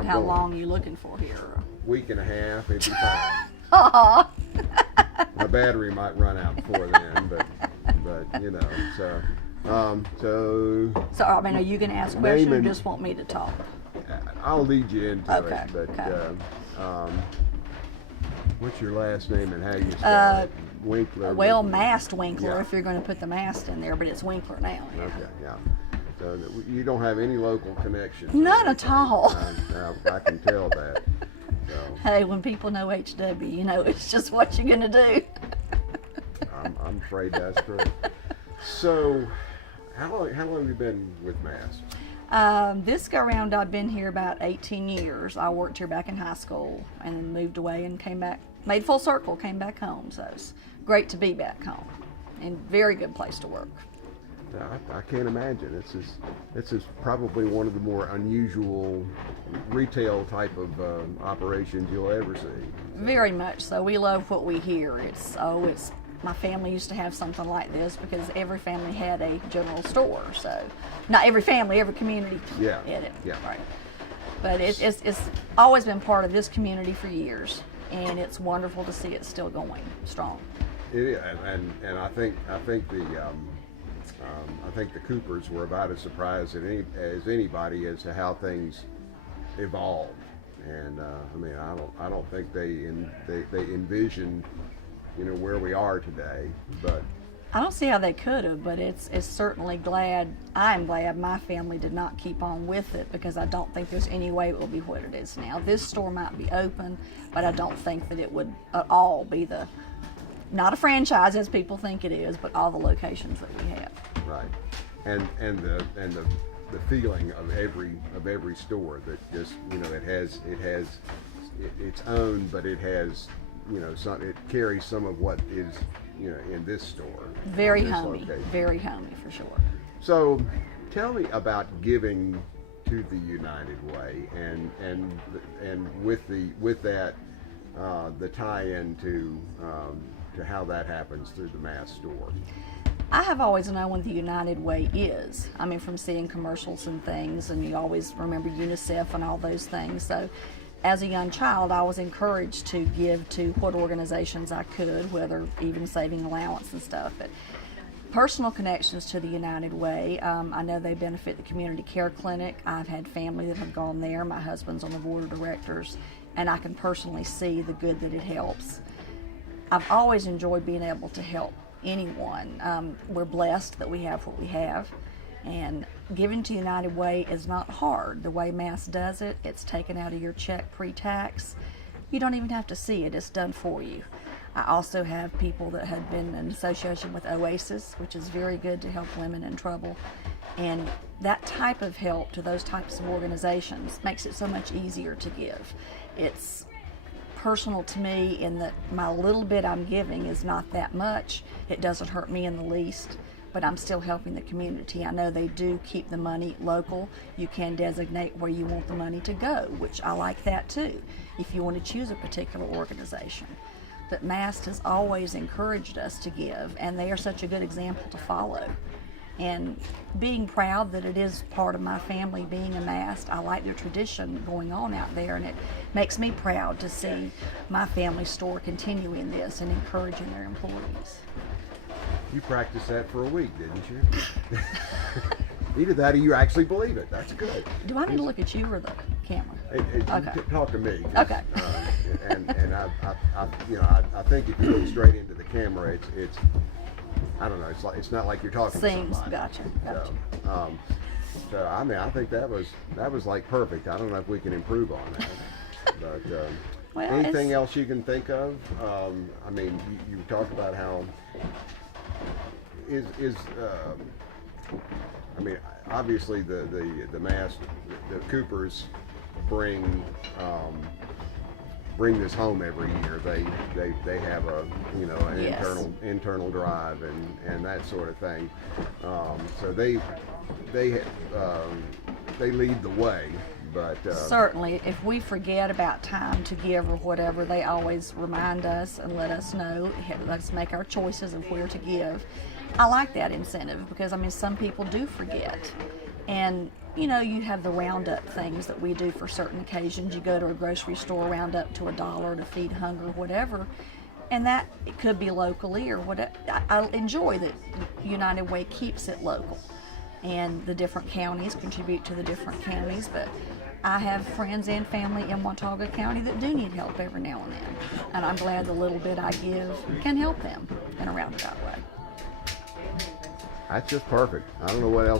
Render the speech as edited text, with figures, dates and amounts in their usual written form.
about how long you looking for here? Week and a half, it'd be fine. Aw. My battery might run out before then, but you know, so So, I mean, are you going to ask questions or just want me to talk? I'll lead you into Okay, it, but okay. what's your last name and how you spell it? Winkler. Well, Mast Winkler, Yeah. if you're going to put the Mast in there, but it's Winkler now. Yeah. Okay, yeah. So you don't have any local connections. None at all. I can tell that. So, Hey, when people know HW, you know it's just what you're going to do. I'm afraid that's true. So, how long have you been with Mast? This go around, I've been here about 18 years. I worked here back in high school and then moved away and came back, made full circle, came back home. So it's great to be back home and very good place to work. I can't imagine. This is probably one of the more unusual retail type of operations you'll ever see. Very much so. We love what we hear. It's my family used to have something like this because every family had a general store. So not every family, every community Yeah. had it. Yeah. Right. But it's always been part of this community for years, and it's wonderful to see it still going strong. It is, and I think the Coopers were about as surprised as anybody as to how things evolved. And I mean, I don't think they envisioned, you know, where we are today. But I don't see how they could have, but it's certainly I'm glad my family did not keep on with it, because I don't think there's any way it will be what it is now. This store might be open, but I don't think that it would at all be not a franchise as people think it is, but all the locations that we have. right, and the feeling of every store that just, you know, it has its own, but it has, you know, it carries some of what is, you know, in this store. Very this homey, location. very homey for sure. So, tell me about giving to the United Way, and with that the tie-in to how that happens through the Mast store. I have always known what the United Way is. I mean, from seeing commercials and things, and you always remember UNICEF and all those things. So as a young child, I was encouraged to give to what organizations I could, whether even saving allowance and stuff. But personal connections to the United Way, I know they benefit the community care clinic. I've had family that have gone there. My husband's on the board of directors, and I can personally see the good that it helps. I've always enjoyed being able to help anyone. We're blessed that we have what we have, and giving to United Way is not hard. The way Mast does it, it's taken out of your check pre-tax. You don't even have to see it, it's done for you. I also have people that have been in association with Oasis, which is very good to help women in trouble, and that type of help to those types of organizations makes it so much easier to give. It's personal to me in that my little bit I'm giving is not that much. It doesn't hurt me in the least, but I'm still helping the community. I know they do keep the money local. You can designate where you want the money to go, which I like that too, if you want to choose a particular organization. But Mast has always encouraged us to give, and they are such a good example to follow. And being proud that it is part of my family being a Mast, I like the tradition going on out there, and it makes me proud to see my family store continuing this and encouraging their employees. You practiced that for a week, didn't you? Either that or you actually believe it. That's good. Do I need to look at you or the camera? Okay. Talk to me. Okay. And I think if you look straight into the camera, it's I don't know. It's not like you're talking to somebody. Gotcha. So I mean, I think that was like perfect. I don't know if we can improve on that. But Well, anything else you can think of? I mean, you talked about how I mean, obviously the Mast, the Coopers bring this home every year. They have an Yes. internal drive and that sort of thing. So they lead the way. But certainly, if we forget about time to give or whatever, they always remind us and let us know. Let's make our choices of where to give. I like that incentive because, I mean, some people do forget. And you know, you have the roundup things that we do for certain occasions. You go to a grocery store, round up to $1 to feed hunger, whatever. And that it could be locally or whatever. I enjoy that United Way keeps it local, and the different counties contribute to the different counties. But I have friends and family in Watauga County that do need help every now and then, and I'm glad the little bit I give can help them in a roundabout way. That's just perfect. I don't know what else